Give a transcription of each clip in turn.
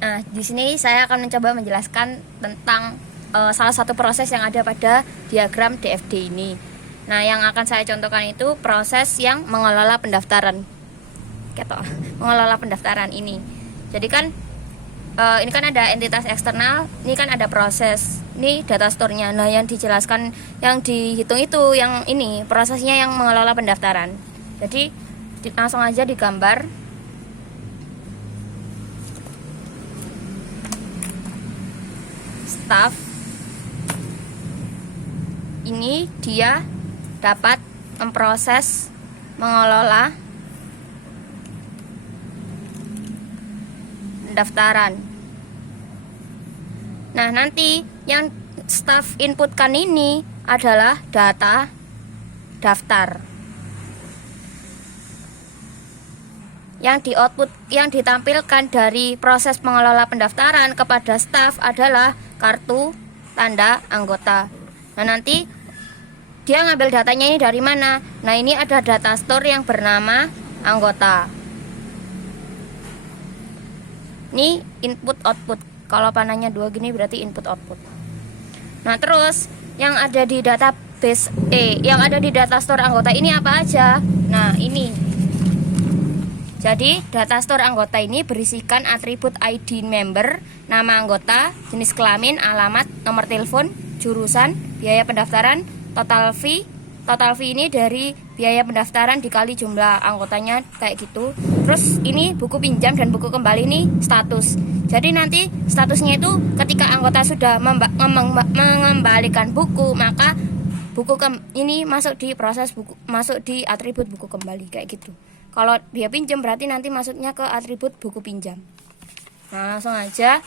Nah, di sini saya akan mencoba menjelaskan tentang salah satu proses yang ada pada diagram DFD ini. Nah, yang akan saya contohkan itu proses yang mengelola pendaftaran. Mengelola pendaftaran ini. Jadi kan ini kan ada entitas eksternal, ini kan ada proses, ini data store-nya. Nah, yang dijelaskan, yang dihitung itu yang ini prosesnya yang mengelola pendaftaran. Jadi langsung aja digambar. Staff ini dia dapat memproses, mengelola pendaftaran. Nah, nanti yang staff inputkan ini adalah data daftar. Yang di output, yang ditampilkan dari proses pengelola pendaftaran kepada staff adalah kartu tanda anggota. Nah, nanti dia ngambil datanya ini dari mana? Nah, ini ada data store yang bernama anggota. Ini input output. Kalau panahnya 2 gini berarti input output. Nah, terus yang ada di database yang ada di data store anggota ini apa aja? Nah, ini. Jadi, data store anggota ini berisikan atribut ID member, nama anggota, jenis kelamin, alamat, nomor telepon, jurusan, biaya pendaftaran, total fee. Total fee ini dari biaya pendaftaran dikali jumlah anggotanya kayak gitu. Terus ini buku pinjam dan buku kembali ini status. Jadi nanti statusnya itu ketika anggota sudah mengembalikan buku, maka buku ini masuk di proses buku, masuk di atribut buku kembali kayak gitu. Kalau dia pinjam berarti nanti masuknya ke atribut buku pinjam. Nah, langsung aja.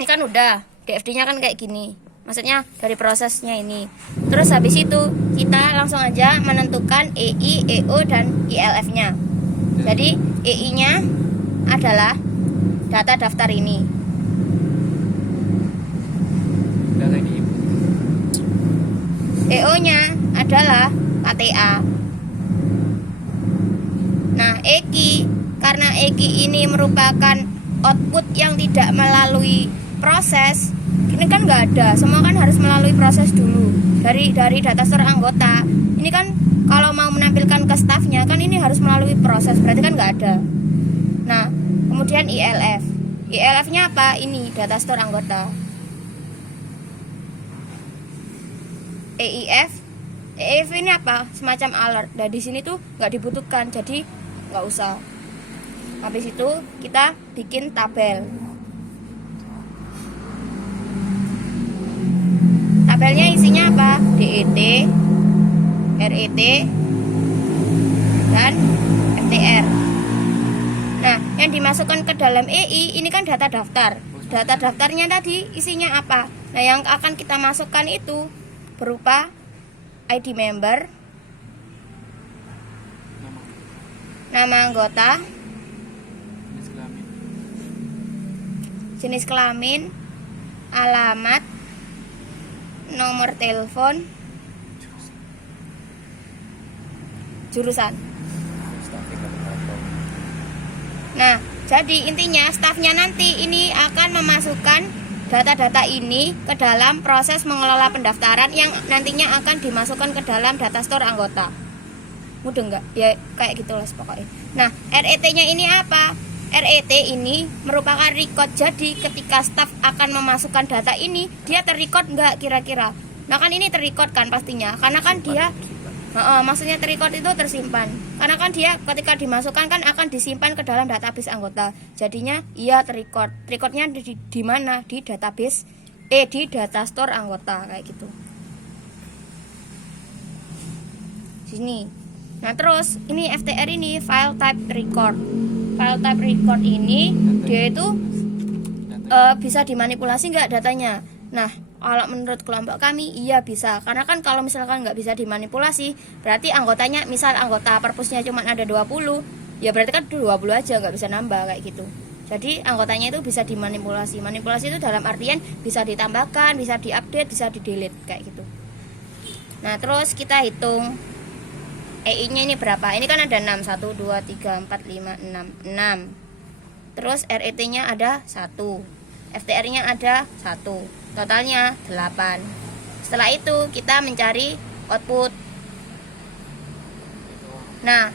Ini kan udah DFD-nya kan kayak gini. Maksudnya dari prosesnya ini. Terus habis itu kita langsung aja menentukan EI, EO dan ILF-nya. Jadi EI-nya adalah data daftar ini. EO-nya adalah KTA. Nah, EKI, karena EKI ini merupakan output yang tidak melalui proses, ini kan nggak ada, semua kan harus melalui proses dulu dari data store anggota. Ini kan kalau mau menampilkan ke staffnya kan ini harus melalui proses, berarti kan nggak ada. Nah, kemudian ILF, ILF-nya apa? Ini data store anggota. EIF, EIF ini apa? Semacam alert. Nah, di sini tuh nggak dibutuhkan, jadi nggak usah. Habis itu kita bikin tabel. Tabelnya isinya apa? DET, RET, dan FTR. Nah, yang dimasukkan ke dalam EI ini kan data daftar. Data daftarnya tadi isinya apa? Nah, yang akan kita masukkan itu berupa ID member, nama anggota, jenis kelamin, alamat, nomor telepon, jurusan. Nah, jadi intinya stafnya nanti ini akan memasukkan data-data ini ke dalam proses mengelola pendaftaran yang nantinya akan dimasukkan ke dalam data store anggota. Mudah nggak? Ya kayak gitulah pokoknya. Nah, RET-nya ini apa? RET ini merupakan record. Jadi ketika staff akan memasukkan data ini, dia terrecord nggak kira-kira? Nah, kan ini terrecord kan pastinya, karena kan dia maksudnya terrecord itu tersimpan. Karena kan dia ketika dimasukkan kan akan disimpan ke dalam database anggota. Jadinya iya terrecord. Recordnya di mana? Di database di data store anggota kayak gitu. Sini. Nah, terus ini FTR ini file type record. File type record ini dia itu bisa dimanipulasi nggak datanya? Nah, kalau menurut kelompok kami iya bisa, karena kan kalau misalkan nggak bisa dimanipulasi berarti anggotanya, misal anggota perpusnya cuma ada 20, ya berarti kan 20 aja, nggak bisa nambah kayak gitu. Jadi anggotanya itu bisa dimanipulasi. Manipulasi itu dalam artian bisa ditambahkan, bisa diupdate, bisa di-delete kayak gitu. Nah, terus kita hitung EI nya ini berapa. Ini kan ada 6, 1, 2, 3, 4, 5, 6 6. terus RET-nya ada 1, FTR-nya ada 1, totalnya 8. Setelah itu kita mencari output. Nah,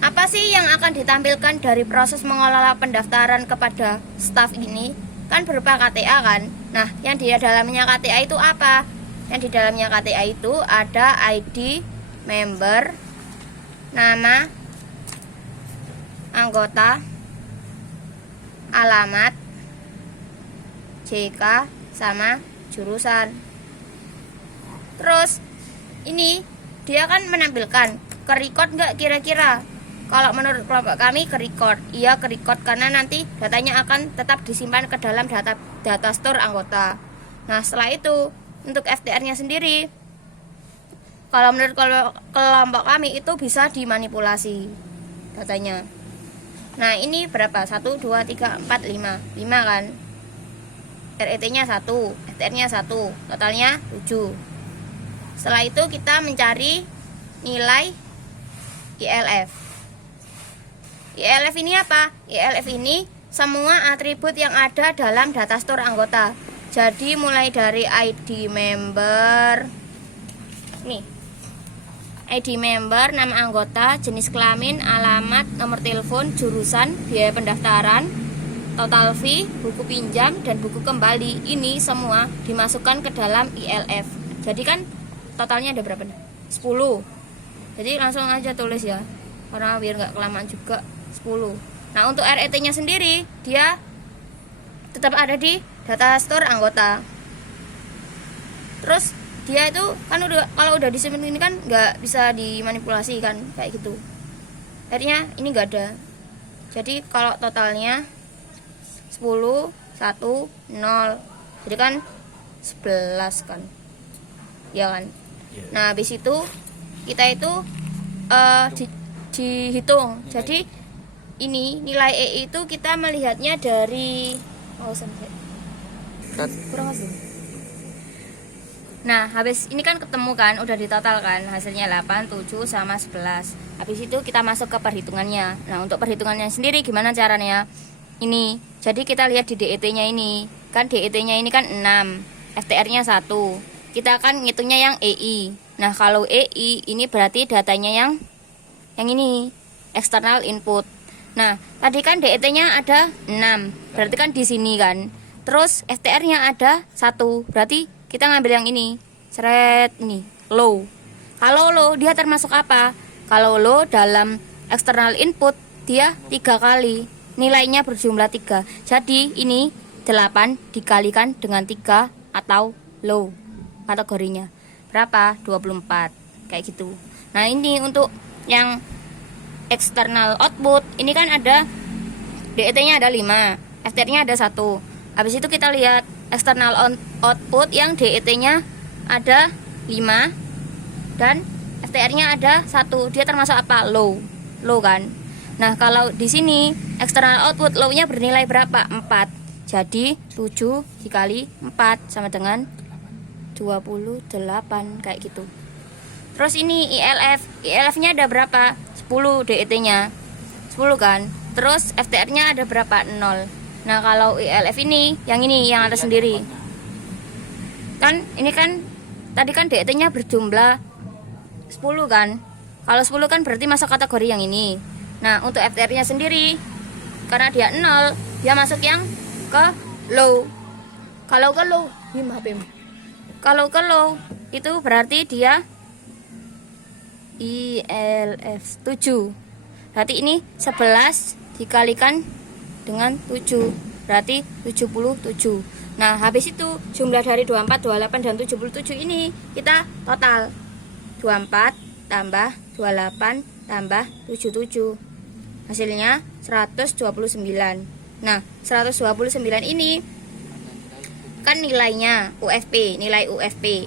apa sih yang akan ditampilkan dari proses mengelola pendaftaran kepada staf ini? Kan berupa KTA kan. Nah, yang di dalamnya KTA itu apa? Yang di dalamnya KTA itu ada ID member, nama anggota, alamat, JK, sama jurusan. Terus ini dia kan menampilkan ke record nggak kira-kira? Kalau menurut kelompok kami ke record. Iya, ke record karena nanti datanya akan tetap disimpan ke dalam data store anggota. Nah, setelah itu untuk FTR-nya sendiri, kalau menurut kelompok kami itu bisa dimanipulasi datanya. Nah, ini berapa? 1, 2, 3, 4, 5 kan. RET-nya 1, FTR-nya 1, totalnya 7. Setelah itu kita mencari nilai ILF. ILF ini apa? ILF ini semua atribut yang ada dalam data store anggota. Jadi mulai dari ID member, nih, ID member, nama anggota, jenis kelamin, alamat, nomor telepon, jurusan, biaya pendaftaran, total fee, buku pinjam, dan buku kembali. Ini semua dimasukkan ke dalam ILF. Jadi kan totalnya ada berapa nih? 10. Jadi langsung aja tulis ya, karena biar nggak kelamaan juga. 10. Nah, untuk RET-nya sendiri dia tetap ada di data store anggota. Terus dia itu kan kalau udah disimpan ini kan nggak bisa dimanipulasi kan, kayak gitu. Akhirnya ini nggak ada. Jadi kalau totalnya 10, 1, 0. Jadi kan 11 kan. Ya kan. Nah, habis itu kita itu dihitung. Jadi ini nilai E itu kita melihatnya dari kurang hasil. Nah, habis ini kan ketemu kan, udah ditotal kan, hasilnya 8, 7, sama 11. Habis itu kita masuk ke perhitungannya. Nah, untuk perhitungannya sendiri gimana caranya? Ini, jadi kita lihat di DET-nya ini. Kan DET-nya ini kan 6, FTR-nya 1. Kita akan ngitungnya yang EI. Nah, kalau EI ini berarti datanya yang ini, external input. Nah, tadi kan DET-nya ada 6, berarti kan di sini kan. Terus FTR-nya ada 1, berarti kita ngambil yang ini. Seret ini, low. Kalau low dia termasuk apa? Kalau low dalam external input dia 3 kali. Nilainya berjumlah 3. Jadi ini 8 dikalikan dengan 3 atau low kategorinya. Berapa? 24. Kayak gitu. Nah, ini untuk yang external output, ini kan ada DET-nya ada 5, FTR-nya ada 1. Habis itu kita lihat external output yang DET-nya ada 5 dan FTR-nya ada 1. Dia termasuk apa? Low kan. Nah, kalau di sini external output low-nya bernilai berapa? 4. Jadi 7 dikali 4 sama dengan 28, kayak gitu. Terus ini ILF-nya ada berapa? 10 DET-nya 10 kan. Terus FTR-nya ada berapa? 0. Nah, kalau ILF ini yang ada sendiri. Kan ini kan tadi kan DET-nya berjumlah 10 kan. Kalau 10 kan berarti masuk kategori yang ini. Nah, untuk FTR-nya sendiri karena dia 0, dia masuk yang ke low. Kalau ke low, kalau ke low itu berarti dia ILF 7. Berarti ini 11 dikalikan dengan 7, berarti 77. Nah, habis itu jumlah dari 24, 28 dan 77 ini kita total. 24 tambah 28 tambah 77. Hasilnya 129. Nah, 129 ini kan nilainya UFP, nilai UFP.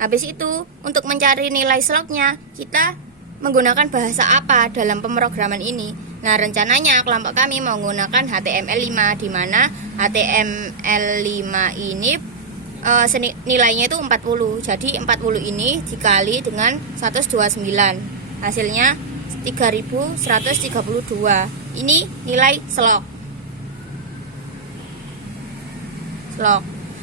Habis itu, untuk mencari nilai slognya, kita menggunakan bahasa apa dalam pemrograman ini? Nah, rencananya kelompok kami menggunakan HTML5, di mana HTML5 ini nilainya itu 40. Jadi 40 ini dikali dengan 129. Hasilnya 3132. Ini nilai slog.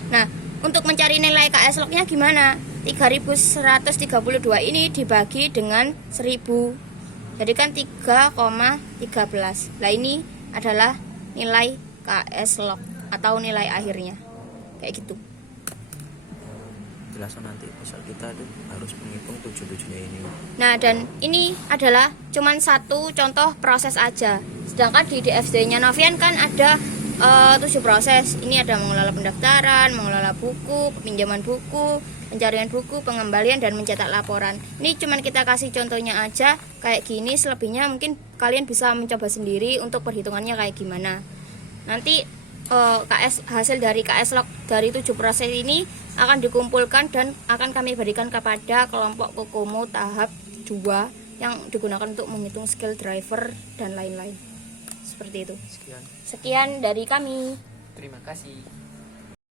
Nah, untuk mencari nilai KS lognya gimana? 3132 ini dibagi dengan 1000. Jadi kan 3,13. Nah, ini adalah nilai KS log atau nilai akhirnya. Kayak gitu. Jelasan nanti misal kita harus menghitung 7-7-nya ini. Nah, dan ini adalah cuman satu contoh proses aja. Sedangkan di DFD-nya Novian kan ada 7 proses. Ini ada mengelola pendaftaran, mengelola buku, peminjaman buku, pencarian buku, pengembalian, dan mencetak laporan. Ini cuman kita kasih contohnya aja kayak gini. Selebihnya mungkin kalian bisa mencoba sendiri untuk perhitungannya kayak gimana. Nanti hasil dari KS log dari 7 proses ini akan dikumpulkan dan akan kami berikan kepada kelompok Kokomo tahap 2 yang digunakan untuk menghitung skill driver dan lain-lain. Seperti itu. Sekian. Sekian dari kami. Terima kasih.